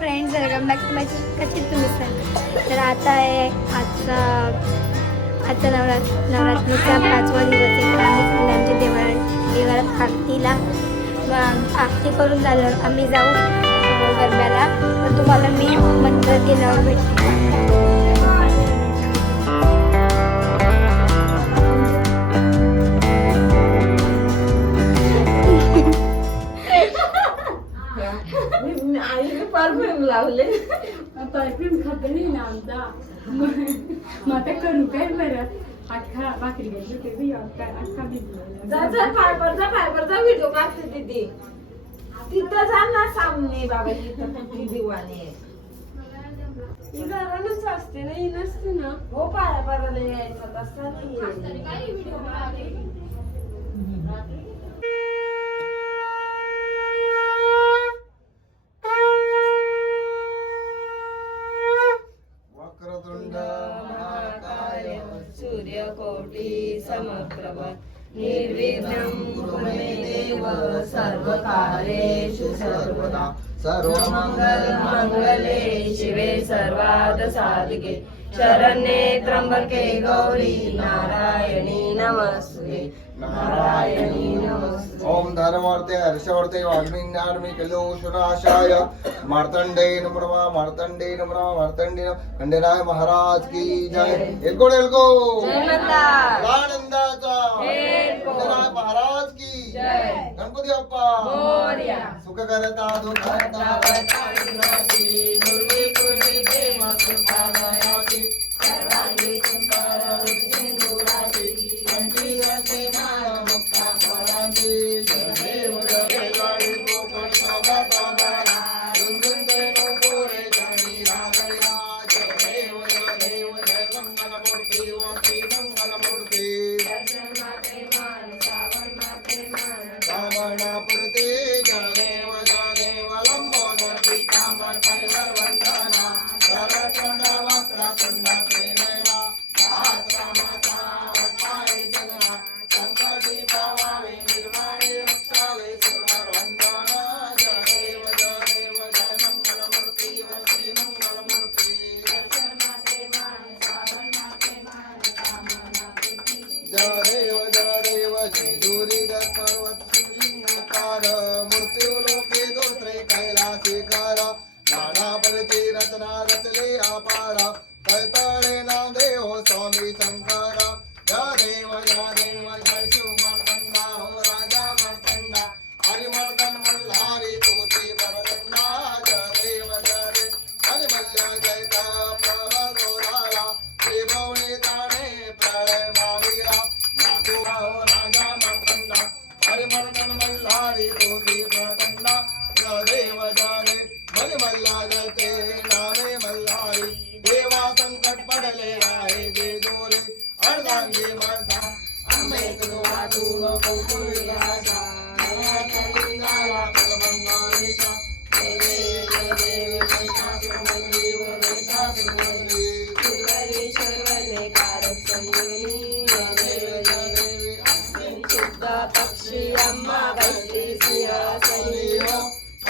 Friends welcome back to माझी कशी तुम्ही सर तर आता आहे आजचा आजचा नवरात्र नवरात्रीचा पाचवा दिवस आहे. तर आम्ही सगळे आमच्या देवा देवाला आरतीला मग आरती करून झालं. आम्ही जाऊ गरब्याला. तर तुम्हाला मी मंत्र गेल्यावर भेटते. परफ्यूम लावले. परफ्यूम खात नाही ना आमचा. मग आता करू काय बरं? अख्खा भाकरी घ्यायची ते बी अख्खा अख्खा जा जा फायबरचा फायबरचा व्हिडिओ काढते तिथे तिथं जा ना सामने बाबा तिथं ती दिवाणी आहे. ही घरानच असते ना ही नसते ना. हो पाया पडायला यायचं तसं नाही. सूर्यकोटि समप्रभ। निर्विघ्नं कुरु देव सर्वकार्येषु सर्वदा। मंगले शिवे सर्वाद साधिके शरण्ये त्र्यम्बके गौरी नारायणी नमस्ते। नारायणी नमस्ते। ओम धर्मार्थे हर्षवर्ते ज्ञानमी कलोशनाशाय मार्तंडे नमः मार्तंडे नमः मार्तंडे खंडेराय महाराज की जय एलको एलको. आनंदाचा. खंडेराय महाराज की जय. गणपती बाप्पा मोरया. सुख करता दुःख करता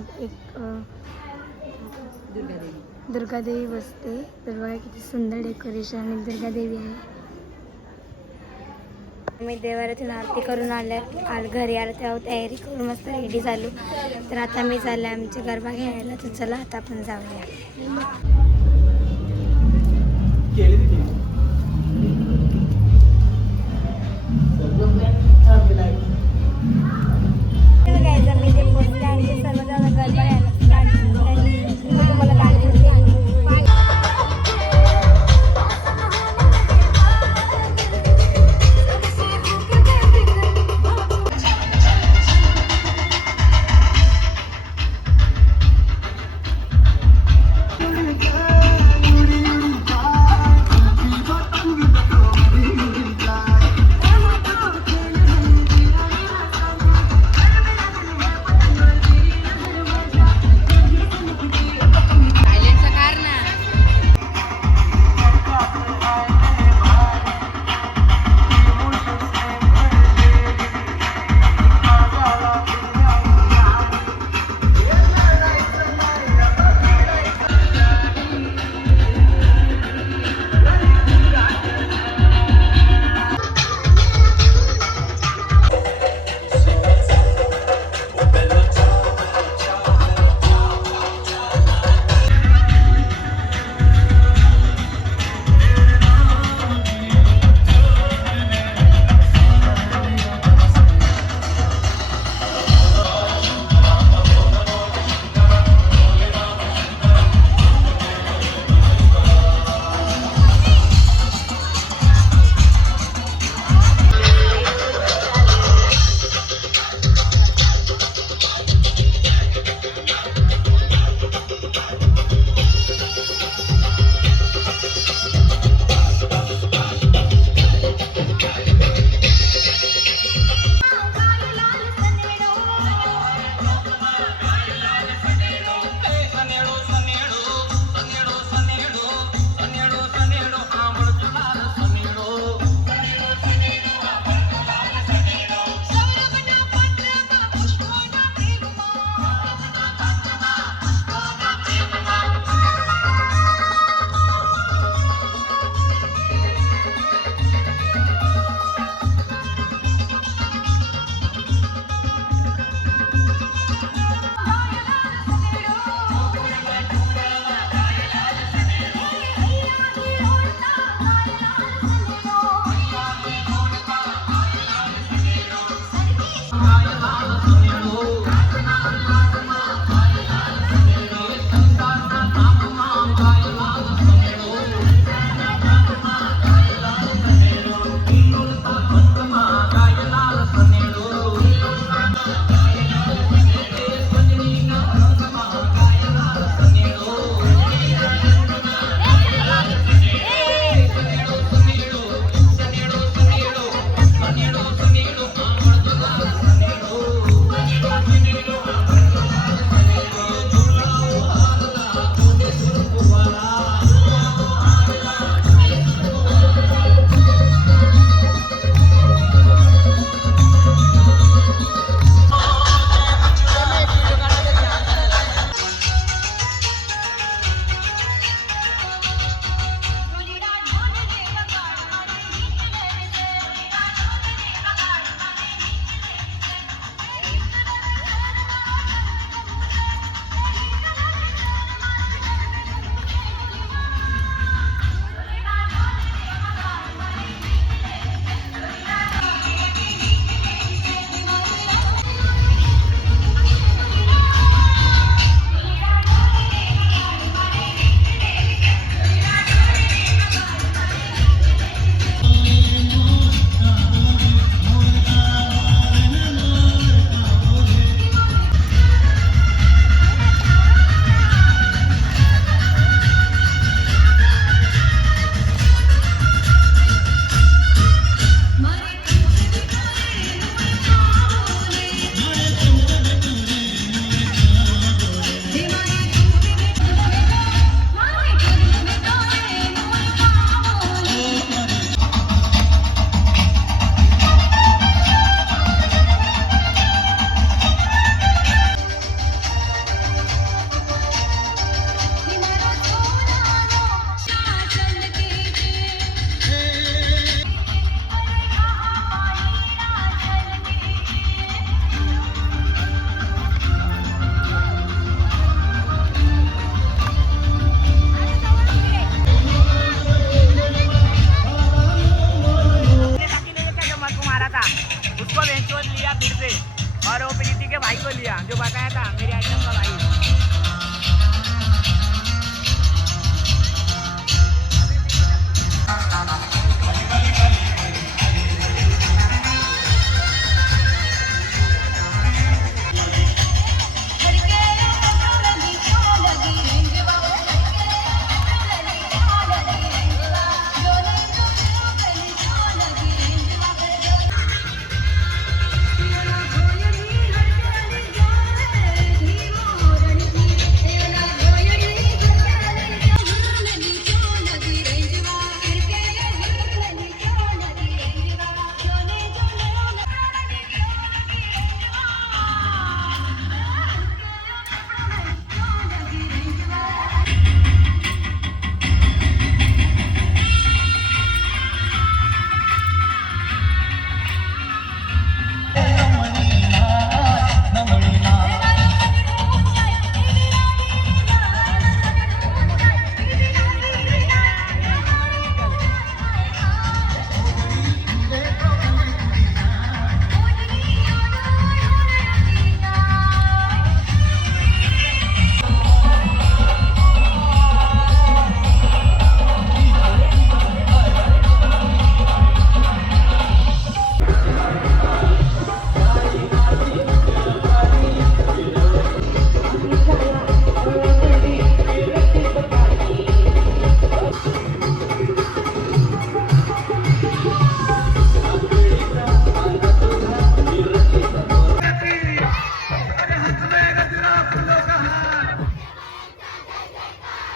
मैदानात एक अ, दुर्गादेवी. बसते तर बघा किती सुंदर डेकोरेशन आणि दुर्गादेवी आहे. आम्ही देवाऱ्यातून आरती करून आल्या. आल घरी आलो तेव्हा तयारी करून मस्त रेडी झालो. तर आता मी चालले आमच्या गरबा घ्यायला. तर चला आता आपण जाऊया.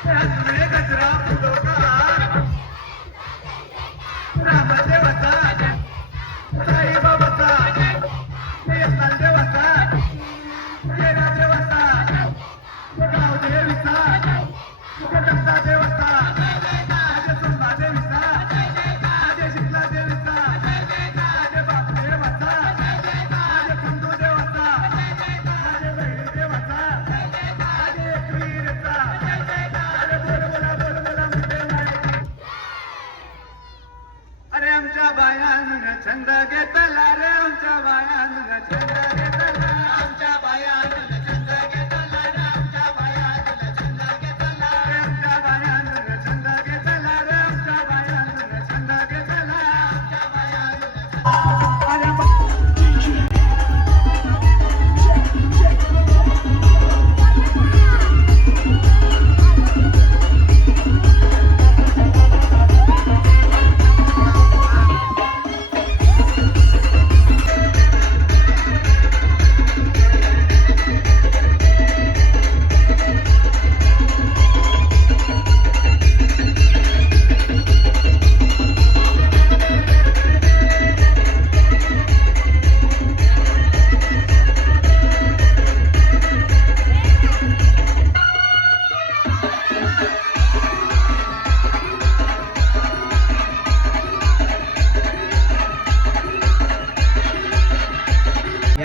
Yeah, it's a mega drop, though.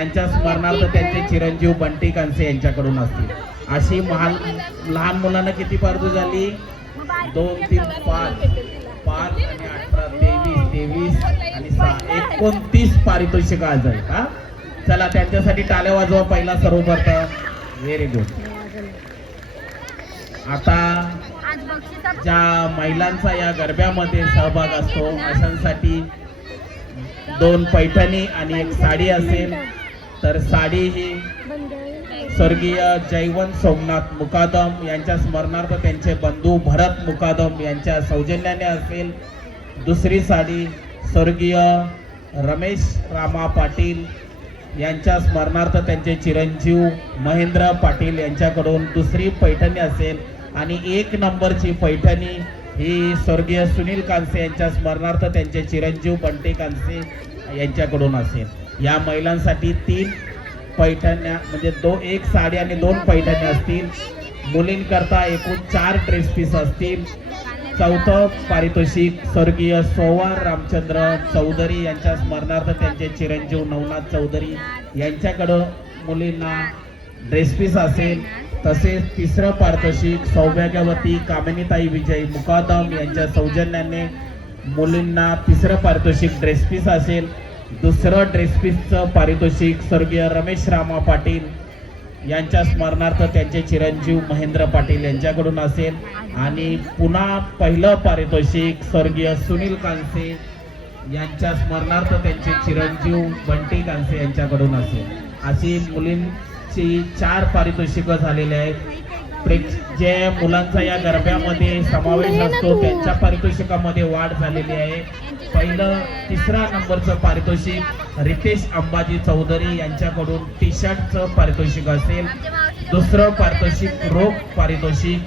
त्यांच्या स्मरणार्थ त्यांचे चिरंजीव बंटी कांसे यांच्याकडून असतील. अशी महान लहान मुलांना किती पारदू झाली? दोन तीन पाच पाच आणि अठरा तेवीस तेवीस आणि सहा. एकोणतीस पारितोषिक आज आहे का चला त्यांच्यासाठी टाल्या वाजवा पहिला सर्वप्रथम व्हेरी गुड आता ज्या महिलांचा या गरब्यामध्ये सहभाग असतो अशांसाठी दोन पैठणी आणि एक साडी असेल. तर साडी ही स्वर्गीय जयवंत सोमनाथ मुकादम यांच्या स्मरणार्थ त्यांचे बंधू भरत मुकादम यांच्या सौजन्याने असेल. दुसरी साडी स्वर्गीय रमेश रामा पाटील यांच्या स्मरणार्थ त्यांचे चिरंजीव महेंद्र पाटील यांच्याकडून दुसरी पैठणी असेल. आणि एक नंबरची पैठणी ही स्वर्गीय सुनील कांसे यांच्या स्मरणार्थ त्यांचे चिरंजीव बंटे कांसे यांच्याकडून असेल. या महिलांसाठी तीन पैठण्या म्हणजे दो एक साडी आणि दोन पैठण्या असतील. मुलींकरता एकूण चार ड्रेस पीस असतील. चौथं पारितोषिक स्वर्गीय सोवार रामचंद्र चौधरी यांच्या स्मरणार्थ त्यांचे चिरंजीव नवनाथ चौधरी यांच्याकडं मुलींना ड्रेस पीस असेल. तसेच तिसरं पारितोषिक सौभाग्यवती कामिनीताई विजय मुकादम यांच्या सौजन्याने मुलींना तिसरं पारितोषिक ड्रेस पीस असेल. दुसरं ड्रेसपीसचं पारितोषिक स्वर्गीय रमेश रामा पाटील यांच्या स्मरणार्थ त्यांचे चिरंजीव महेंद्र पाटील यांच्याकडून असेल. आणि पुन्हा पहिलं पारितोषिक स्वर्गीय सुनील कांसे यांच्या स्मरणार्थ त्यांचे चिरंजीव बंटी कांसे यांच्याकडून असेल. अशी मुलींची चार पारितोषिकं झालेली आहेत. प्रेक्ष जे मुलांचा या गरब्यामध्ये समावेश असतो त्यांच्या पारितोषिकामध्ये वाढ झालेली आहे. पहिलं तिसरा नंबरचं पारितोषिक रितेश अंबाजी चौधरी यांच्याकडून टी शर्टचं पारितोषिक असेल. दुसरं पारितोषिक रोख पारितोषिक.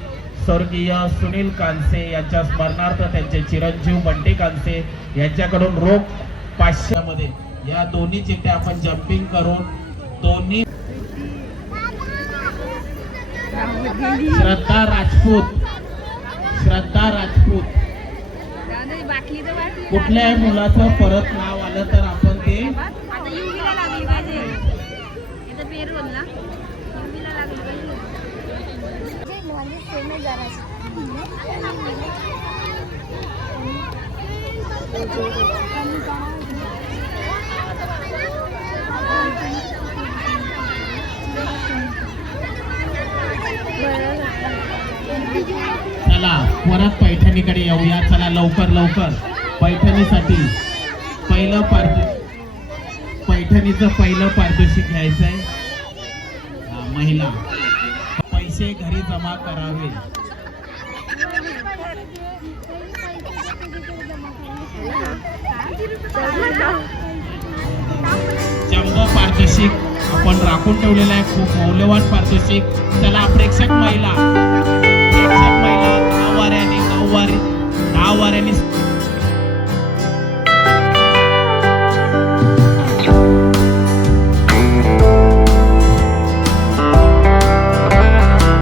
स्वर्गीय सुनील कांसे यांच्या स्मरणार्थ त्यांचे चिरंजीव बंटी कांसे यांच्याकडून रोख पाचशे मध्ये या दोन्ही चिठ्ठ्या आपण जम्पिंग करून दोन्ही श्रद्धा राजपूत. श्रद्धा राजपूत. कुठल्याही मुलाचं परत नाव आलं तर आपण ते चला. परत पैठणीकडे येऊया. चला लवकर लवकर. पैठणीसाठी पहिलं पारितो पैठणीचं पहिलं पारितोषिक घ्यायचं आहे महिला. पैसे घरी जमा करावे. जम्बो पारितोषिक आपण राखून ठेवलेलं आहे. खूप मौल्यवान पारितोषिक. त्याला प्रेक्षक महिला. our, our